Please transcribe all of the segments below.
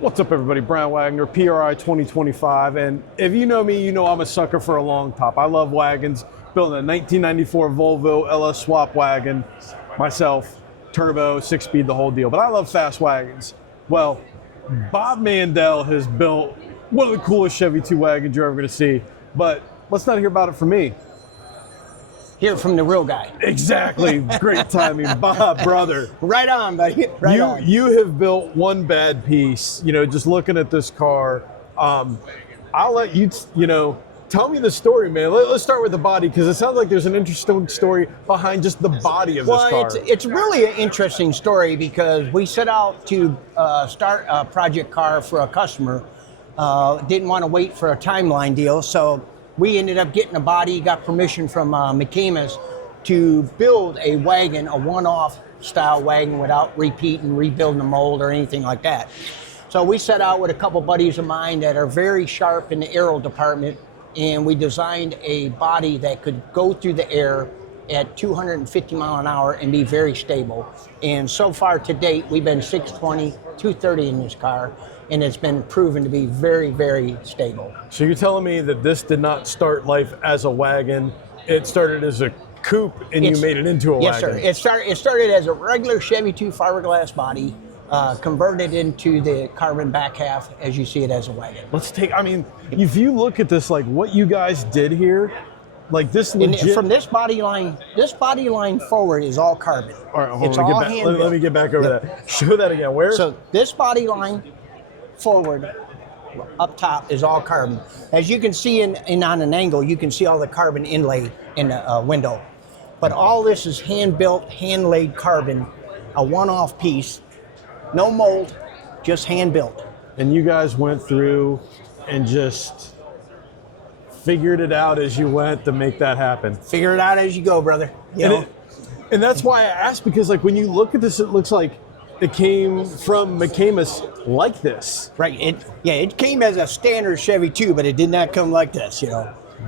What's up, everybody? Brian Wagner, PRI 2025. And if you know me, you know I'm a sucker for a long top. I love wagons. Built a 1994 Volvo LS swap wagon myself, turbo, 6-speed, the whole deal. But I love fast wagons. Well, Bob Mandell has built one of the coolest Chevy 2 wagons you're ever going to see. But let's not hear about it from me. Hear from the real guy. Exactly. Great timing. Bob, brother. Right on, buddy. Right on. You have built one bad piece, just looking at this car. I'll let you, tell me the story, man. Let's start with the body, because it sounds like there's an interesting story behind just the body of this car. Well, it's really an interesting story because we set out to start a project car for a customer. Didn't want to wait for a timeline deal, so we ended up getting a body, got permission from McCamus to build a wagon, a one-off style wagon without repeating, rebuilding the mold or anything like that. So we set out with a couple buddies of mine that are very sharp in the aero department, and we designed a body that could go through the air at 250 mile an hour and be very stable. And so far to date, we've been 620, 230 in this car, and it's been proven to be very, very stable. So you're telling me that this did not start life as a wagon, it started as a coupe and you made it into a yes, wagon? Yes, sir. It started as a regular Chevy 2 fiberglass body, converted into the carbon back half as you see it as a wagon. If you look at this, like what you guys did here, like this legit... And from this body line forward is all carbon. All right, hold it's on, all hand-built. let me get back over that. Show that again. Where? So this body line forward up top is all carbon. As you can see in on an angle, you can see all the carbon inlay in the window. But all this is hand-built, hand-laid carbon, a one-off piece, no mold, just hand-built. And you guys went through and just figured it out as you went to make that happen. Figure it out as you go, brother. And that's why I asked, because like when you look at this, it looks like it came from McCamus like this. Right. It came as a standard Chevy 2, but it did not come like this,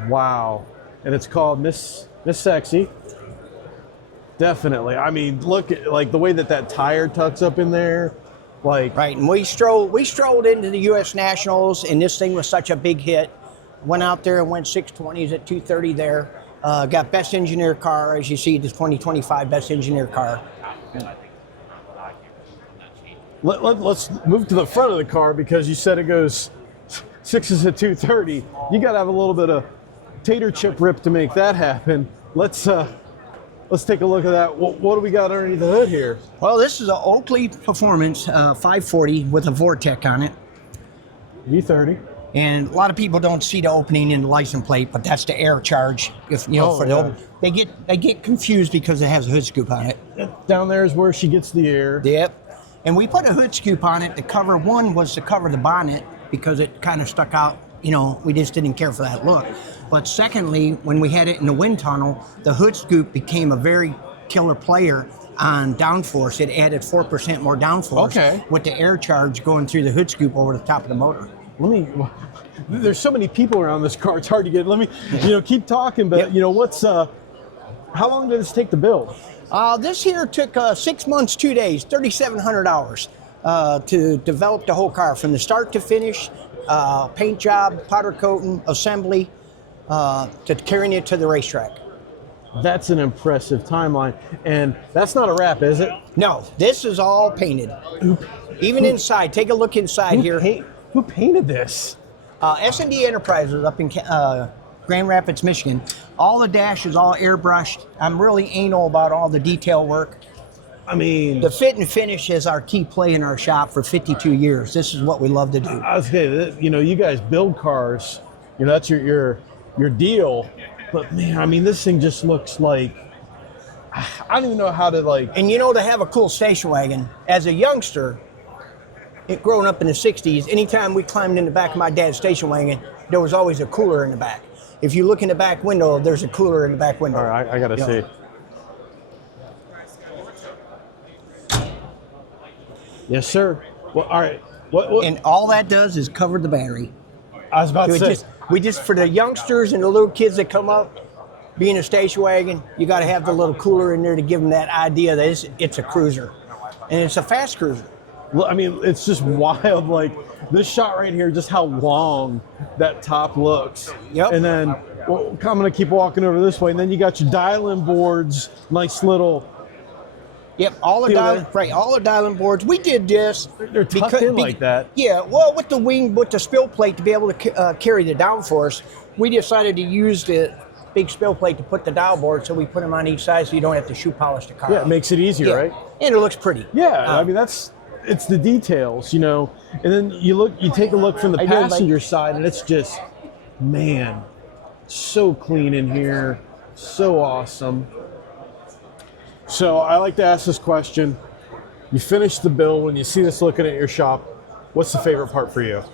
Wow. And it's called Miss Sexy. Definitely. I mean, look at like the way that tire tucks up in there. Like, right. And we strolled into the US Nationals, and this thing was such a big hit. Went out there and went 620s at 230 there. Got best engineer car, as you see, this 2025 best engineer car. Let's move to the front of the car, because you said it goes 6s at 230. You got to have a little bit of tater chip rip to make that happen. Let's take a look at that. What do we got underneath the hood here? Well, this is an Oakley Performance 540 with a Vortec on it. V30. And a lot of people don't see the opening in the license plate, but that's the air charge. They get confused because it has a hood scoop on it. Down there is where she gets the air. Yep. And we put a hood scoop on it. The cover one was to cover the bonnet because it kind of stuck out. We just didn't care for that look. But secondly, when we had it in the wind tunnel, the hood scoop became a very killer player on downforce. It added 4% more downforce with the air charge going through the hood scoop over the top of the motor. There's so many people around this car, it's hard to get. Let me, keep talking, but how long did this take to build? This here took 6 months, 2 days, 3,700 hours to develop the whole car from the start to finish, paint job, powder coating, assembly, to carrying it to the racetrack. That's an impressive timeline, and that's not a wrap, is it? No, this is all painted. Even inside, take a look inside here. Who painted this? S&D Enterprises up in Grand Rapids, Michigan. All the dash is all airbrushed. I'm really anal about all the detail work. I mean, the fit and finish is our key play in our shop for 52 years. This is what we love to do. I was saying, you guys build cars. That's your deal. But man, this thing just looks like, I don't even know how to like. And to have a cool station wagon as a youngster, growing up in the 60s, anytime we climbed in the back of my dad's station wagon, there was always a cooler in the back. If you look in the back window, there's a cooler in the back window. All right, I gotta see. Yes, sir. Well, all right. What? And all that does is cover the battery. I was about to say. We just, for the youngsters and the little kids that come up, being a station wagon, you got to have the little cooler in there to give them that idea that it's a cruiser. And it's a fast cruiser. I mean, it's just wild. Like this shot right here, just how long that top looks. Yep. And then well, I'm gonna keep walking over this way, and then you got your dial-in boards, nice little. Yep, all the dialing boards. We did this. They're tucked in like that. Yeah, well, with the wing, with the spill plate to be able to carry the downforce, we decided to use the big spill plate to put the dial board, so we put them on each side so you don't have to shoe polish the car. Yeah, it makes it easier, right? And it looks pretty. Yeah, I mean it's the details, you know. And then you take a look from the passenger side, and it's just, man, so clean in here, so awesome. So I like to ask this question. You finish the build, when you see this looking at your shop, what's the favorite part for you?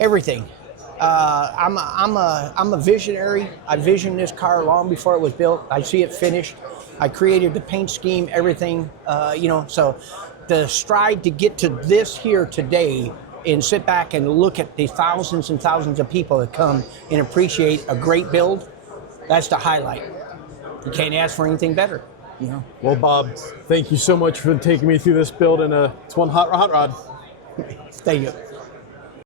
Everything. I'm a visionary. I visioned this car long before it was built. I see it finished. I created the paint scheme, everything, you know, so the stride to get to this here today and sit back and look at the thousands and thousands of people that come and appreciate a great build, that's the highlight. You can't ask for anything better. You know? Well, Bob, thank you so much for taking me through this build, and it's one hot rod. Thank you.